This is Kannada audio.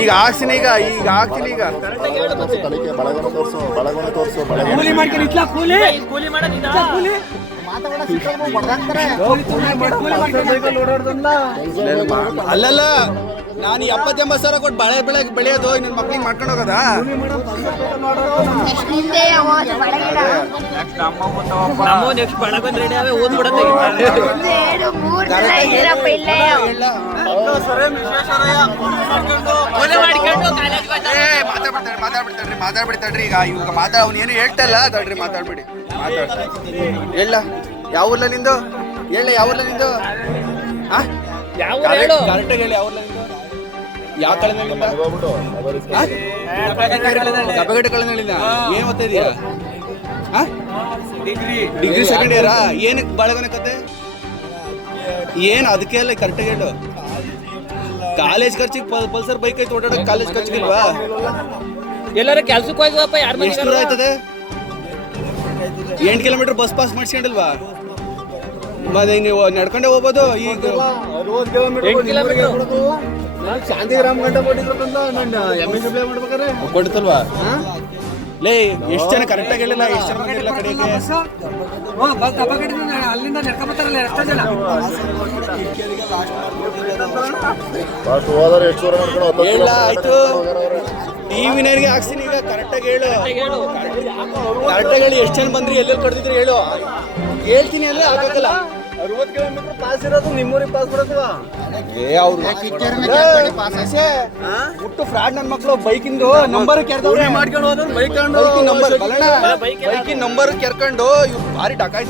ಈಗ ಹಾಕ್ತೀನಿ ಈಗ ಹಾಕ್ತೀನಿ ಈಗ ಅಲ್ಲಲ್ಲ ನಾನು 70-80 ಕೊಟ್ಟು ಬಾಳೆ ಬೆಳೆಯೋದು ನನ್ನ ಮಕ್ಳಿಗೆ ಮಾಡ್ಕೊಂಡು ಹೋಗೋದಾ? ಮಾತಾಡ್ಬಿಡ್ತಾಡ್ರಿ ಈಗ ಅವ್ನು ಏನು ಹೇಳ್ತಲ್ಲ ತಡ್ರಿ ಮಾತಾಡ್ಬಿಡಿ ಹೇಳ ಯಾವ ಊರ್ಲ ನಿಂದು ಹೇಳ ಯಾವ ಊರ್ಲ ನಿಂದು ಕರೆಕ್ಟಾಗಿ ಹೇಳಿ ಯಾವ ಊರ್ಲ ನಿಂದು ಯಾವ ಕಳೆನಳ್ಳಿಂದ ಕಬ್ಬಗಟ್ಟೆ ಕಳೆನಳ್ಳಿಂದ ಏನ್ ಓದ್ತಾ ಇದೀಯ? ಡಿಗ್ರಿ ಸೆಕೆಂಡ್ ಇಯರಾ? ಏನಕ್ಕೆ ಬಾಳೆಗೊನೆ ಕತೆ ಏನು ಅದಕ್ಕೆ ಅಲ್ಲ ಕರೆಕ್ಟಾಗಿ ಹೇಳು. ಕಾಲೇಜ್ ಖರ್ಚಿಗೆ ಪಲ್ಸರ್ ಬೈಕ್ ಐತೆ ಓಡಾಡಕ್ಕೆ ಕಾಲೇಜ್ ಖರ್ಚಿಗಿಲ್ವಾ? ಎಲ್ಲಾರ ಕೆಲ್ಸಕ್ಕೆ ಹೋಯ್ತಪ್ಪ ಯಾರು ಎಷ್ಟು ದೂರ ಆಯ್ತದೆ? 8 ಕಿಲೋಮೀಟರ್ ಬಸ್ ಪಾಸ್ ಮಾಡಿಸ್ಕೊಂಡಿಲ್ವಾ? ಮತ್ತೆ ನೀವು ನಡ್ಕೊಂಡೆ ಹೋಗ್ಬೋದು. ಈಗ 8 ಕಿಲೋಮೀಟರ್ ಶಾಂತಿಗ್ರಾಮ್ ಗಂಟೆ ಮಾಡ್ಬೇಕಾರೆ ಕೊಡ್ತಲ್ವಾ? ಲೇ ಎಷ್ಟು ಜನ ಕರೆಕ್ಟಾಗಿ ಹೇಳಿಲ್ಲ, ಎಷ್ಟು ಜನ ಬಂದಿಲ್ಲ ಕಡೆಗೆ. ಅಲ್ಲಿಂದ ನಡ್ಕೊಂಬತ್ತಾರಲ್ಲ ಎಷ್ಟೋ ಜನ. ಹೇಳ ಆಯ್ತು, ಟಿವಿನವ್ರಿಗೆ ಹಾಕ್ತೀನಿ ಈಗ. ಕರೆಕ್ಟಾಗಿ ಹೇಳು, ಕರೆಕ್ಟಾಗಿ ಹೇಳಿ ಎಷ್ಟು ಜನ ಬಂದ್ರಿ, ಎಲ್ಲೆಲ್ಲಿ ಕಡ್ದಿದ್ರಿ ಹೇಳು. ಹೇಳ್ತೀನಿ ಅಂದ್ರೆ ಆಗಲ್ಲ. 60 ಕಿಲೋಮೀಟರ್ ಪಾಸ್ ಇರೋದು ನಿಮ್ಮೂರಿಗೆ ಪಾಸ್ ಬಿಡೋದು. ಹುಟ್ಟು ಫ್ರಾಡ್ ನನ್ನ ಮಕ್ಕಳು. ಬೈಕಿಂದು ನಂಬರ್ ಮಾಡ್ಕೊಂಡು ಹೋದ್ರು ಬೈಕಿನ ನಂಬರ್ ಕೆರ್ಕೊಂಡು ಭಾರಿ ಡಕಾಯ್ತು